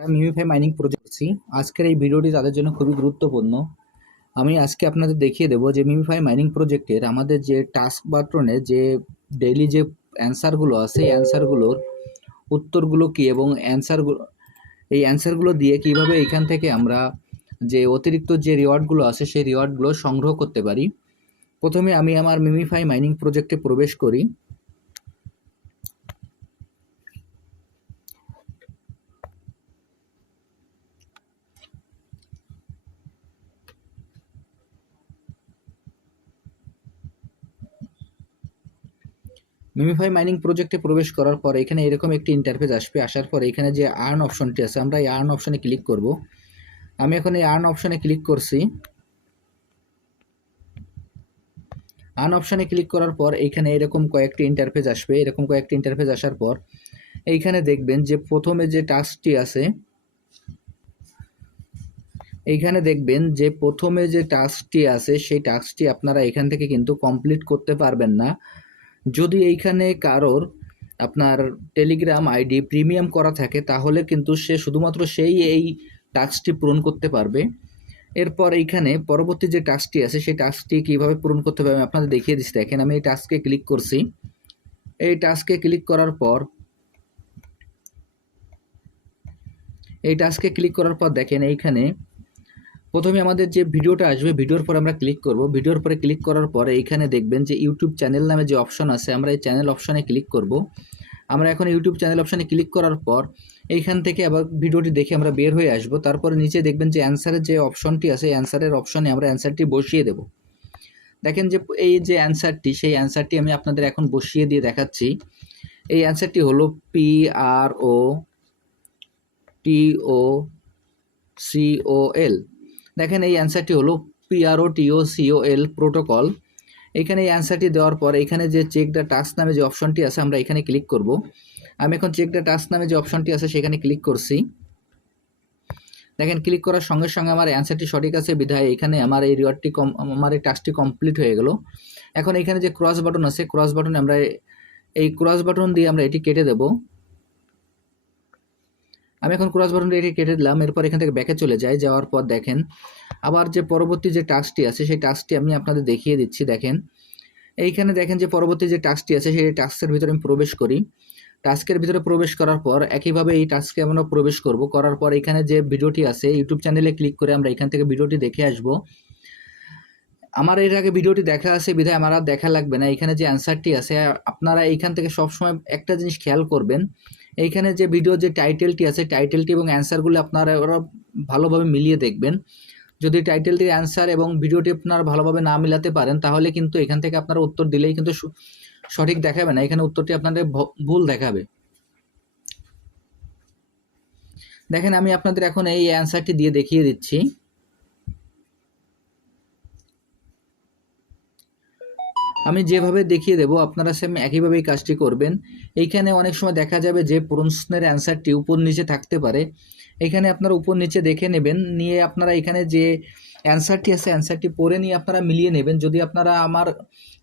MemeFi mining project করছি। আজকের এই ভিডিওটি তাদের জন্য খুবই গুরুত্বপূর্ণ। আমি আজকে আপনাদের দেখিয়ে দেবো যে মিমিফাই মাইনিং প্রজেক্টের আমাদের যে টাস্ক বাটনে যে ডেইলি যে অ্যান্সারগুলো আছে, এই অ্যান্সারগুলোর উত্তরগুলো কী এবং অ্যান্সারগুলো এই অ্যান্সারগুলো দিয়ে কীভাবে এখান থেকে আমরা যে অতিরিক্ত যে রিওয়ার্ডগুলো আছে, সেই রিওয়ার্ডগুলো সংগ্রহ করতে পারি। প্রথমে আমি আমার মিমিফাই মাইনিং প্রজেক্টে প্রবেশ করি। মিমিফাই মাইনিং প্রজেক্টে প্রবেশ করার পর এখানে এরকম একটি ইন্টারফেস আসবে। আসার পর এখানে যে আর্ন অপশনটি আছে, আমরা এই আর্ন অপশনে ক্লিক করব। আমি এখন এই আর্ন অপশনে ক্লিক করছি। আর্ন অপশনে ক্লিক করার পর এখানে এরকম কয়েকটি ইন্টারফেস আসবে। এরকম কয়েকটি ইন্টারফেস আসার পর এইখানে দেখবেন যে প্রথমে যে টাস্কটি আছে, এইখানে দেখবেন যে প্রথমে যে টাস্কটি আছে, সেই টাস্কটি আপনারা এখান থেকে কিন্তু কমপ্লিট করতে পারবেন না। যদি এইখানে কারোর আপনার টেলিগ্রাম আইডি প্রিমিয়াম করা থাকে, তাহলে কিন্তু সে শুধুমাত্র সেই এই টাস্কটি পূরণ করতে পারবে। এরপর এইখানে পরবর্তী যে টাস্কটি আছে, সেই টাস্কটি কীভাবে পূরণ করতে হবে আমি আপনাদের দেখিয়ে দিচ্ছি। দেখেন, আমি এই টাস্কে ক্লিক করছি। এই টাস্কে ক্লিক করার পর, এই টাস্কে ক্লিক করার পর দেখেন, এইখানে প্রথমে আমাদের যে ভিডিওটা আসবে, ভিডিওর পর আমরা ক্লিক করব। ভিডিওর পরে ক্লিক করার পরে এইখানে দেখবেন যে ইউটিউব চ্যানেল নামে যে অপশন আছে, আমরা এই চ্যানেল অপশনে ক্লিক করব। আমরা এখন ইউটিউব চ্যানেল অপশনে ক্লিক করার পর এইখান থেকে আবার ভিডিওটি দেখে আমরা বের হয়ে আসব। তারপরে নিচে দেখবেন যে অ্যান্সারের যে অপশনটি আছে অ্যান্সারের অপশনে আমরা অ্যান্সারটি বসিয়ে দেব। দেখেন যে এই যে অ্যান্সারটি সেই অ্যান্সারটি আমি আপনাদের এখন বসিয়ে দিয়ে দেখাচ্ছি। এই অ্যান্সারটি হলো পি আর ও টি ও সি ও এল দেখেন এই অ্যান্সারটি হলো পিআরও টিও সিও এল প্রোটোকল এখানে এই অ্যান্সারটি দেওয়ার পর এখানে যে চেক দ্য টাস্ক নামে যে অপশনটি আছে আমরা এখানে ক্লিক করব। আমি এখন চেক দ্য টাস্ক নামে যে অপশনটি আছে সেখানে ক্লিক করছি। দেখেন ক্লিক করার সঙ্গে সঙ্গে আমার অ্যান্সারটি সঠিক আছে, বিধায় এখানে আমার এই রিওয়ার্ডটি কম, আমার এই টাস্কটি কমপ্লিট হয়ে গেল। এখন এখানে যে ক্রস বাটন আছে ক্রস বাটনে আমরা এই ক্রস বাটন দিয়ে আমরা এটি কেটে দেবো। আমি এখন ক্রস বাটনটা এটি কেটে দিলাম, এরপর এখান থেকে ব্যাকে চলে যাই, যাওয়ার পর দেখেন আবার যে পরবর্তী যে টাস্কটি আছে, সেই টাস্কটি আমি আপনাদের দেখিয়ে দিচ্ছি, দেখেন। এইখানে দেখেন যে পরবর্তী যে টাস্কটি আছে, সেই টাস্কের ভিতরে আমি প্রবেশ করি। টাস্কের ভিতরে প্রবেশ করার পর একইভাবে এই টাস্কে আমরা প্রবেশ করব, করার পর এখানে যে ভিডিওটি আছে ইউটিউব চ্যানেলে ক্লিক করে আমরা এখান থেকে ভিডিওটি দেখে আসব। আমার এর আগে ভিডিওটি দেখা আছে, বিধায় আমার আর দেখা লাগবে না, এখানে যে অ্যান্সারটি আছে, আপনারা এইখান থেকে সবসময় একটা জিনিস খেয়াল করবেন এইখানে যে ভিডিও যে টাইটেলটি আছে টাইটেলটি এবং অ্যান্সারগুলো আপনারা ওরা ভালোভাবে মিলিয়ে দেখবেন। যদি টাইটেলটির অ্যান্সার এবং ভিডিওটি আপনারা ভালোভাবে না মিলাতে পারেন, তাহলে কিন্তু এখান থেকে আপনারা উত্তর দিলেই কিন্তু সঠিক দেখাবে না। এখানে উত্তরটি আপনাদের ভুল দেখাবে। দেখেন, আমি আপনাদের এখন এই অ্যান্সারটি দিয়ে দেখিয়ে দিচ্ছি। আমি যেভাবে দেখিয়ে দেবো, আপনারা সেম একইভাবেই কাজটি করবেন। এইখানে অনেক সময় দেখা যাবে যে প্রশ্নের অ্যান্সারটি উপর নিচে থাকতে পারে। এখানে আপনারা উপর নিচে দেখে নেবেন, নিয়ে আপনারা এখানে যে অ্যান্সারটি আছে অ্যান্সারটি পড়ে নিয়ে আপনারা মিলিয়ে নেবেন। যদি আপনারা আমার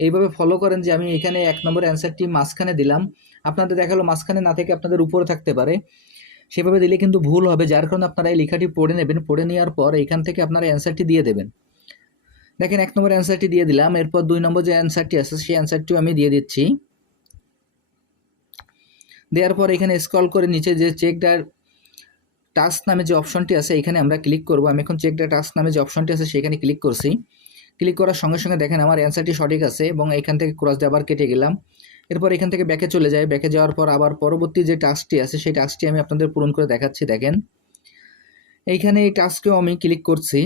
এইভাবে ফলো করেন যে আমি এখানে এক নম্বর অ্যান্সারটি মাঝখানে দিলাম, আপনাদের দেখাল মাঝখানে না থেকে আপনাদের উপরে থাকতে পারে। সেভাবে দিলে কিন্তু ভুল হবে, যার কারণে আপনারা এই লেখাটি পড়ে নেবেন। পড়ে নেওয়ার পর এখান থেকে আপনারা অ্যান্সারটি দিয়ে দেবেন। দেখেন, এক নম্বর অ্যান্সারটি দিয়ে দিলাম। এরপর দুই নম্বর যে অ্যান্সারটি আছে, সেই অ্যান্সারটিও আমি দিয়ে দিচ্ছি। দেওয়ার পর এখানে স্ক্রল করে নিচে যে চেক ডার টাস্ক নামে যে অপশনটি আছে, এখানে আমরা ক্লিক করব। আমি এখন চেক ডার টাস্ক নামে যে অপশনটি আছে, সেখানে ক্লিক করছি। ক্লিক করার সঙ্গে সঙ্গে দেখেন, আমার অ্যান্সারটি সঠিক আছে এবং এখান থেকে ক্রস দিয়ে আবার কেটে গেলাম। এরপর এখান থেকে ব্যাকে চলে যায়। ব্যাকে যাওয়ার পর আবার পরবর্তী যে টাস্কটি আছে, সেই টাস্কটি আমি আপনাদের পূরণ করে দেখাচ্ছি। দেখেন, এইখানে এই টাস্কেও আমি ক্লিক করছি।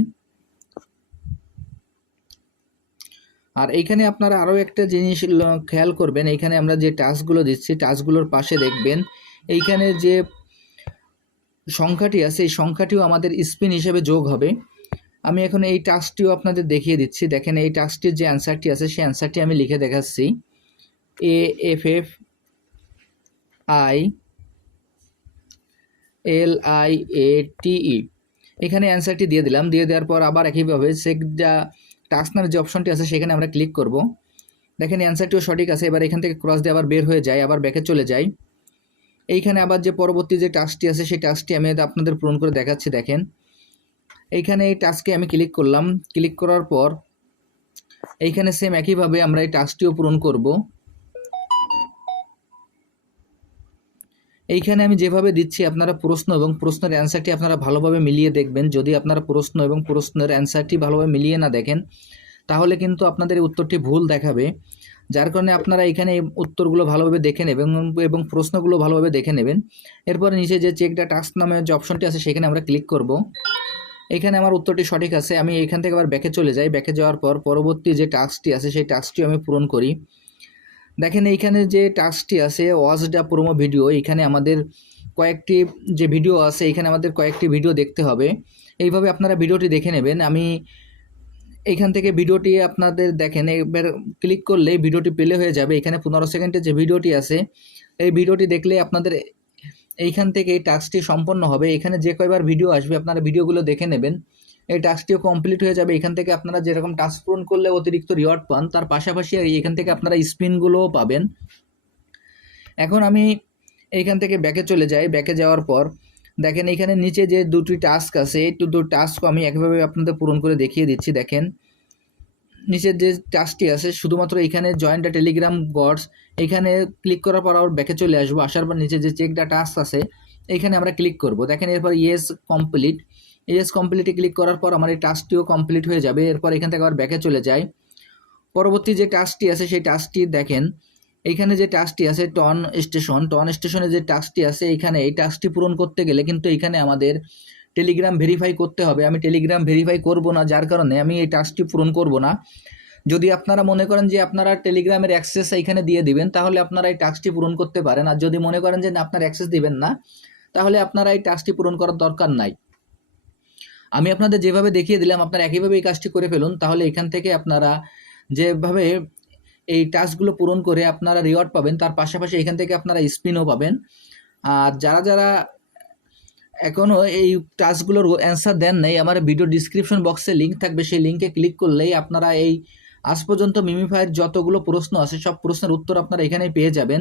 আর এইখানে আপনারা আরও একটা জিনিস খেয়াল করবেন, এইখানে আমরা যে টাস্কগুলো দিচ্ছি, টাস্কগুলোর পাশে দেখবেন, এইখানে যে সংখ্যাটি আছে, এই সংখ্যাটিও আমাদের স্পিন হিসেবে যোগ হবে। আমি এখন এই টাস্কটিও আপনাদের দেখিয়ে দিচ্ছি। দেখেন, এই টাস্কটির যে অ্যান্সারটি আছে, সেই অ্যান্সারটি আমি লিখে দেখাচ্ছি। A, F F, I, L, I, A, T, E. এখানে অ্যান্সারটি দিয়ে দিলাম। দিয়ে দেওয়ার পর আবার একইভাবে সেক যা টাস্ক নামের যে অপশনটি আছে, সেখানে আমরা ক্লিক করব। দেখেন অ্যান্সারটিও সঠিক আছে, এবার এখান থেকে ক্রস দিয়ে আবার বের হয়ে যায়, আবার ব্যাকে চলে যায়। এইখানে আবার যে পরবর্তী যে টাস্কটি আছে, সেই টাস্কটি আমি আপনাদের পূরণ করে দেখাচ্ছি, দেখেন। এইখানে এই টাস্কে আমি ক্লিক করলাম। ক্লিক করার পর এইখানে সেম একইভাবে আমরা এই টাস্কটিও পূরণ করব। এইখানে আমি যেভাবে দিচ্ছি আপনারা প্রশ্ন এবং প্রশ্নের অ্যান্সারটি আপনারা ভালোভাবে মিলিয়ে দেখবেন। যদি আপনারা প্রশ্ন এবং প্রশ্নের অ্যান্সারটি ভালোভাবে মিলিয়ে না দেখেন, তাহলে কিন্তু আপনাদের উত্তরটি ভুল দেখাবে। যার কারণে আপনারা এখানে উত্তরগুলো ভালোভাবে দেখে নেবেন এবং প্রশ্নগুলো ভালোভাবে দেখে নেবেন। এরপরে নিচে যে চেকটা টাস্ক নামে যে অপশনটি আছে, সেখানে আমরা ক্লিক করব। এখানে আমার উত্তরটি সঠিক আছে। আমি এখান থেকে আবার ব্যাকে চলে যাই। ব্যাকে যাওয়ার পর পরবর্তী যে টাস্কটি আছে, সেই টাস্কটিও আমি পূরণ করি। দেখেন এইখানে যে টাস্কটি আছে ওয়াচ ডা প্রোমো ভিডিও এখানে আমাদের কয়েকটি যে ভিডিও আছে এখানে আমাদের কয়েকটি ভিডিও দেখতে হবে। এইভাবে আপনারা ভিডিওটি দেখে নেবেন। আমি এইখান থেকে ভিডিওটি আপনাদের দেখেন, এবার ক্লিক করলে ভিডিওটি প্লে হয়ে যাবে। এখানে পনেরো সেকেন্ডের যে ভিডিওটি আছে, এই ভিডিওটি দেখলে আপনাদের এইখান থেকে এই টাস্কটি সম্পন্ন হবে। এখানে যে কয়বার ভিডিও আসবে, আপনারা ভিডিওগুলো দেখে নেবেন। এই টাস্কটিও কমপ্লিট হয়ে যাবে। এখান থেকে আপনারা যেরকম টাস্ক পূরণ করলে অতিরিক্ত রিওয়ার্ড পান, তার পাশাপাশি এখান থেকে আপনারা স্পিনগুলোও পাবেন। এখন আমি এইখান থেকে ব্যাকে চলে যাই। ব্যাকে যাওয়ার পর দেখেন এখানে নিচে যে দুটি টাস্ক আছে, এই দুটো টাস্ক আমি একভাবে আপনাদের পূরণ করে দেখিয়ে দিচ্ছি। দেখেন নিচের যে টাস্কটি আছে, শুধুমাত্র এখানে জয়েন্ট দ্য টেলিগ্রাম গডস এখানে ক্লিক করার পর আবার ব্যাকে চলে আসব। আসার পর নিচে যে চেক দ্য টাস্ক আছে, এখানে আমরা ক্লিক করব। দেখেন এরপর ইয়েস কমপ্লিট ইয়েস কমপ্লিটে ক্লিক করার পর আমার এই টাস্কটিও কমপ্লিট হয়ে যাবে। এরপর এখান থেকে আবার ব্যাকে চলে যাই। পরবর্তী যে টাস্কটি আছে, সেই টাস্কটি দেখেন এইখানে যে টাস্কটি আছে টন স্টেশন টন স্টেশনে যে টাস্কটি আছে এইখানে এই টাস্কটি পূরণ করতে গেলে কিন্তু এইখানে আমাদের টেলিগ্রাম ভেরিফাই করতে হবে। আমি টেলিগ্রাম ভেরিফাই করব না, যার কারণে আমি এই টাস্কটি পূরণ করব না। যদি আপনারা মনে করেন যে আপনারা টেলিগ্রামের অ্যাক্সেস এইখানে দিয়ে দিবেন, তাহলে আপনারা এই টাস্কটি পূরণ করতে পারেন। আর যদি মনে করেন যে আপনার অ্যাক্সেস দিবেন না, তাহলে আপনারা এই টাস্কটি পূরণ করার দরকার নাই। আমি আপনাদের যেভাবে দেখিয়ে দিলাম, আপনারা একইভাবে এই কাজটি করে ফেলুন, তাহলে এখান থেকে আপনারা যেভাবে এই টাস্কগুলো পূরণ করে আপনারা রিওয়ার্ড পাবেন, তার পাশাপাশি এখান থেকে আপনারা স্পিনও পাবেন। আর যারা যারা এখনও এই টাস্কগুলোর অ্যান্সার দেন নাই, আমার ভিডিও ডিসক্রিপশন বক্সে লিঙ্ক থাকবে, সেই লিঙ্কে ক্লিক করলেই আপনারা এই আজ পর্যন্ত মিমিফাইয়ের যতগুলো প্রশ্ন আছে, সব প্রশ্নের উত্তর আপনারা এখানেই পেয়ে যাবেন।